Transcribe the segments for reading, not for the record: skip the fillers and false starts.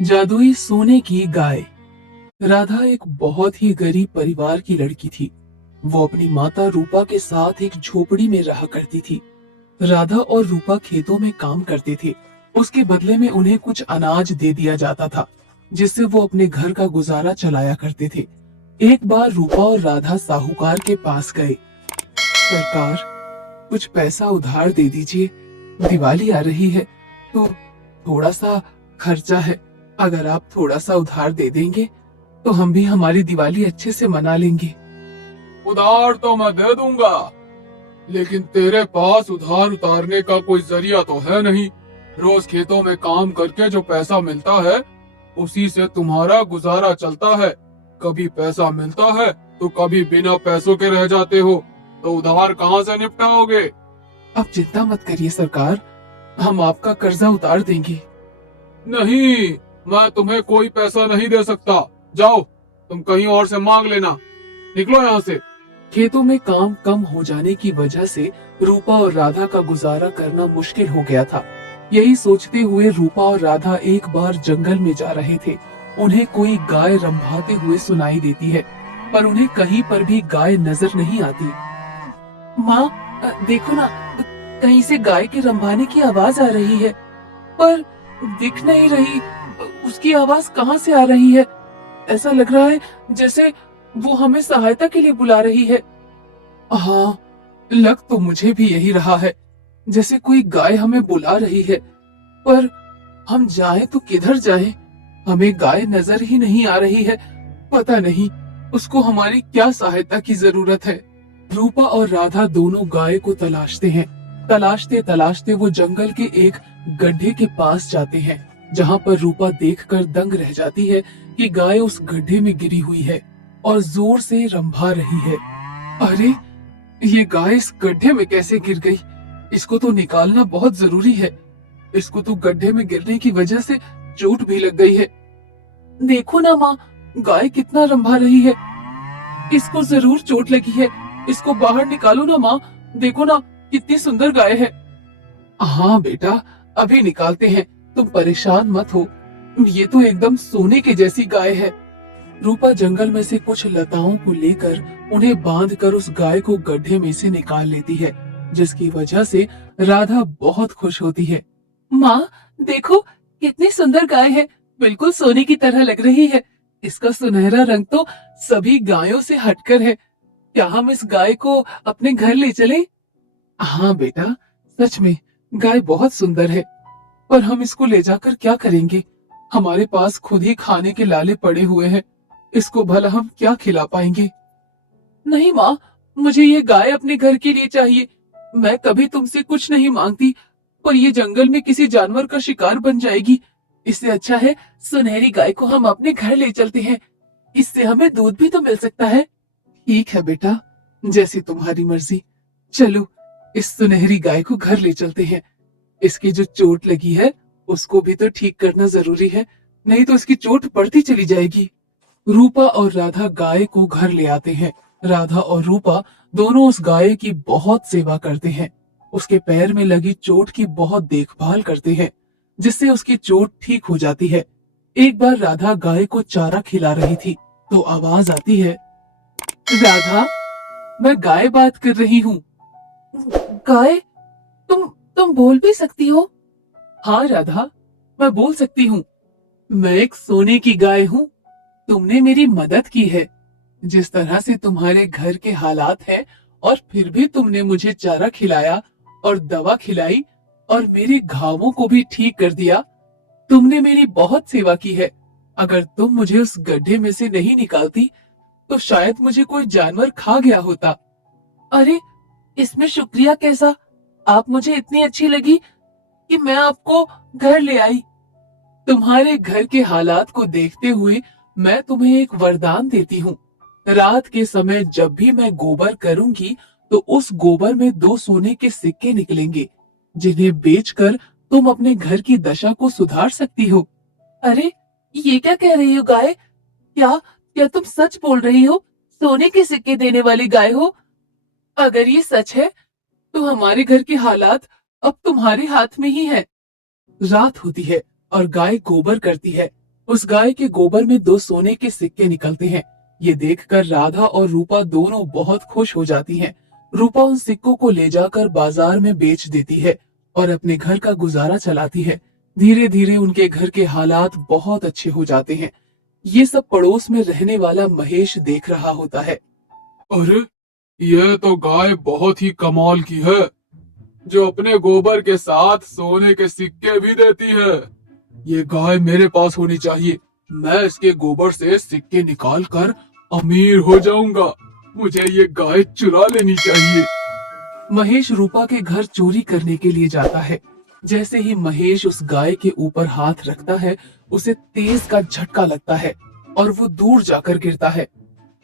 जादुई सोने की गाय। राधा एक बहुत ही गरीब परिवार की लड़की थी। वो अपनी माता रूपा के साथ एक झोपड़ी में रहा करती थी। राधा और रूपा खेतों में काम करते थे। उसके बदले में उन्हें कुछ अनाज दे दिया जाता था, जिससे वो अपने घर का गुजारा चलाया करते थे। एक बार रूपा और राधा साहूकार के पास गए। सरकार, कुछ पैसा उधार दे दीजिए। दिवाली आ रही है तो थोड़ा सा खर्चा है। अगर आप थोड़ा सा उधार दे देंगे तो हम भी हमारी दिवाली अच्छे से मना लेंगे। उधार तो मैं दे दूंगा, लेकिन तेरे पास उधार उतारने का कोई जरिया तो है नहीं। रोज खेतों में काम करके जो पैसा मिलता है, उसी से तुम्हारा गुजारा चलता है। कभी पैसा मिलता है तो कभी बिना पैसों के रह जाते हो, तो उधार कहाँ से निपटाओगे? अब चिंता मत करिए सरकार, हम आपका कर्जा उतार देंगे। नहीं, मैं तुम्हें कोई पैसा नहीं दे सकता। जाओ, तुम कहीं और से मांग लेना। निकलो यहाँ से। खेतों में काम कम हो जाने की वजह से रूपा और राधा का गुजारा करना मुश्किल हो गया था। यही सोचते हुए रूपा और राधा एक बार जंगल में जा रहे थे। उन्हें कोई गाय रंभाते हुए सुनाई देती है, पर उन्हें कहीं पर भी गाय नजर नहीं आती। माँ, देखो ना, कहीं से गाय के रंभाने की आवाज आ रही है, पर दिख नहीं रही। उसकी आवाज कहाँ से आ रही है? ऐसा लग रहा है जैसे वो हमें सहायता के लिए बुला रही है। हाँ, लग तो मुझे भी यही रहा है, जैसे कोई गाय हमें बुला रही है। पर हम जाएं तो किधर जाएं? हमें गाय नजर ही नहीं आ रही है। पता नहीं उसको हमारी क्या सहायता की जरूरत है। रूपा और राधा दोनों गाय को तलाशते हैं। तलाशते तलाशते वो जंगल के एक गड्ढे के पास जाते हैं, जहाँ पर रूपा देखकर दंग रह जाती है कि गाय उस गड्ढे में गिरी हुई है और जोर से रंभा रही है। अरे, ये गाय इस गड्ढे में कैसे गिर गई? इसको तो निकालना बहुत जरूरी है। इसको तो गड्ढे में गिरने की वजह से चोट भी लग गई है। देखो ना माँ, गाय कितना रंभा रही है। इसको जरूर चोट लगी है। इसको बाहर निकालो ना माँ। देखो ना, कितनी सुंदर गाय है। हाँ बेटा, अभी निकालते हैं, तुम परेशान मत हो। ये तो एकदम सोने के जैसी गाय है। रूपा जंगल में से कुछ लताओं को लेकर उन्हें बांधकर उस गाय को गड्ढे में से निकाल लेती है, जिसकी वजह से राधा बहुत खुश होती है। माँ, देखो कितनी सुंदर गाय है, बिल्कुल सोने की तरह लग रही है। इसका सुनहरा रंग तो सभी गायों से हटकर है। क्या हम इस गाय को अपने घर ले चलें? हाँ बेटा, सच में गाय बहुत सुंदर है, पर हम इसको ले जाकर क्या करेंगे? हमारे पास खुद ही खाने के लाले पड़े हुए हैं। इसको भला हम क्या खिला पाएंगे? नहीं माँ, मुझे ये गाय अपने घर के लिए चाहिए। मैं कभी तुमसे कुछ नहीं मांगती, पर ये जंगल में किसी जानवर का शिकार बन जाएगी। इससे अच्छा है सुनहरी गाय को हम अपने घर ले चलते हैं। इससे हमें दूध भी तो मिल सकता है। ठीक है बेटा, जैसी तुम्हारी मर्जी। चलो, इस सुनहरी गाय को घर ले चलते हैं। इसकी जो चोट लगी है उसको भी तो ठीक करना जरूरी है, नहीं तो इसकी चोट बढ़ती चली जाएगी। रूपा और राधा गाय को घर ले आते हैं। राधा और रूपा दोनों उस गाय की बहुत सेवा करते हैं। उसके पैर में लगी चोट की बहुत देखभाल करते हैं, जिससे उसकी चोट ठीक हो जाती है। एक बार राधा गाय को चारा खिला रही थी तो आवाज आती है, राधा, मैं गाय बात कर रही हूँ। गाय? तुम बोल भी सकती हो? हाँ राधा, मैं बोल सकती हूँ। मैं एक सोने की गाय हूँ। तुमने मेरी मदद की है। जिस तरह से तुम्हारे घर के हालात हैं, और फिर भी तुमने मुझे चारा खिलाया और दवा खिलाई और मेरे घावों को भी ठीक कर दिया। तुमने मेरी बहुत सेवा की है। अगर तुम मुझे उस गड्ढे में से नहीं निकालती तो शायद मुझे कोई जानवर खा गया होता। अरे, इसमें शुक्रिया कैसा? आप मुझे इतनी अच्छी लगी कि मैं आपको घर ले आई। तुम्हारे घर के हालात को देखते हुए मैं तुम्हें एक वरदान देती हूँ। रात के समय जब भी मैं गोबर करूंगी तो उस गोबर में 2 सोने के सिक्के निकलेंगे, जिन्हें बेचकर तुम अपने घर की दशा को सुधार सकती हो। अरे, ये क्या कह रही हो गाय? क्या क्या तुम सच बोल रही हो? सोने के सिक्के देने वाली गाय हो? अगर ये सच है तो हमारे घर के हालात अब तुम्हारे हाथ में ही है। रात होती है और गाय गोबर करती है। उस गाय के गोबर में 2 सोने के सिक्के निकलते हैं। ये देखकर राधा और रूपा दोनों बहुत खुश हो जाती हैं। रूपा उन सिक्कों को ले जाकर बाजार में बेच देती है और अपने घर का गुजारा चलाती है। धीरे धीरे उनके घर के हालात बहुत अच्छे हो जाते हैं। ये सब पड़ोस में रहने वाला महेश देख रहा होता है। अरे, यह तो गाय बहुत ही कमाल की है, जो अपने गोबर के साथ सोने के सिक्के भी देती है। ये गाय मेरे पास होनी चाहिए। मैं इसके गोबर से सिक्के निकाल कर अमीर हो जाऊंगा। मुझे ये गाय चुरा लेनी चाहिए। महेश रूपा के घर चोरी करने के लिए जाता है। जैसे ही महेश उस गाय के ऊपर हाथ रखता है, उसे तेज का झटका लगता है और वो दूर जाकर गिरता है।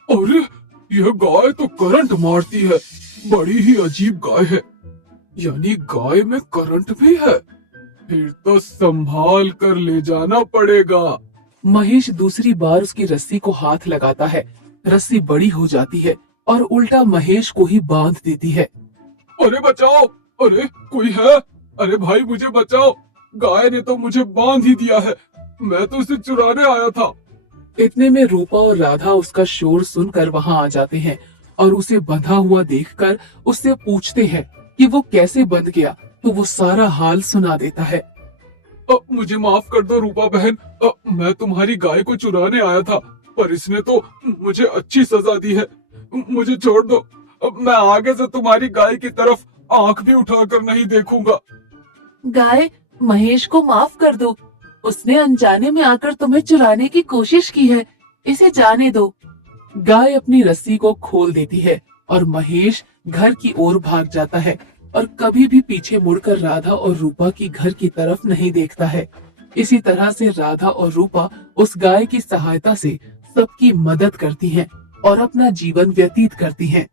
अरे, यह गाय तो करंट मारती है। बड़ी ही अजीब गाय है। यानी गाय में करंट भी है। फिर तो संभाल कर ले जाना पड़ेगा। महेश दूसरी बार उसकी रस्सी को हाथ लगाता है। रस्सी बड़ी हो जाती है और उल्टा महेश को ही बांध देती है। अरे बचाओ! अरे कोई है? अरे भाई मुझे बचाओ! गाय ने तो मुझे बांध ही दिया है। मैं तो उसे चुराने आया था। इतने में रूपा और राधा उसका शोर सुनकर वहां आ जाते हैं और उसे बंधा हुआ देखकर उससे पूछते हैं कि वो कैसे बंध गया। तो वो सारा हाल सुना देता है। मुझे माफ कर दो रूपा बहन। मैं तुम्हारी गाय को चुराने आया था, पर इसने तो मुझे अच्छी सजा दी है। मुझे छोड़ दो। मैं आगे से तुम्हारी गाय की तरफ आंख भी उठाकर नहीं देखूंगा। गाय, महेश को माफ कर दो। उसने अनजाने में आकर तुम्हें चुराने की कोशिश की है। इसे जाने दो। गाय अपनी रस्सी को खोल देती है और महेश घर की ओर भाग जाता है और कभी भी पीछे मुड़कर राधा और रूपा की घर की तरफ नहीं देखता है। इसी तरह से राधा और रूपा उस गाय की सहायता से सबकी मदद करती हैं और अपना जीवन व्यतीत करती हैं।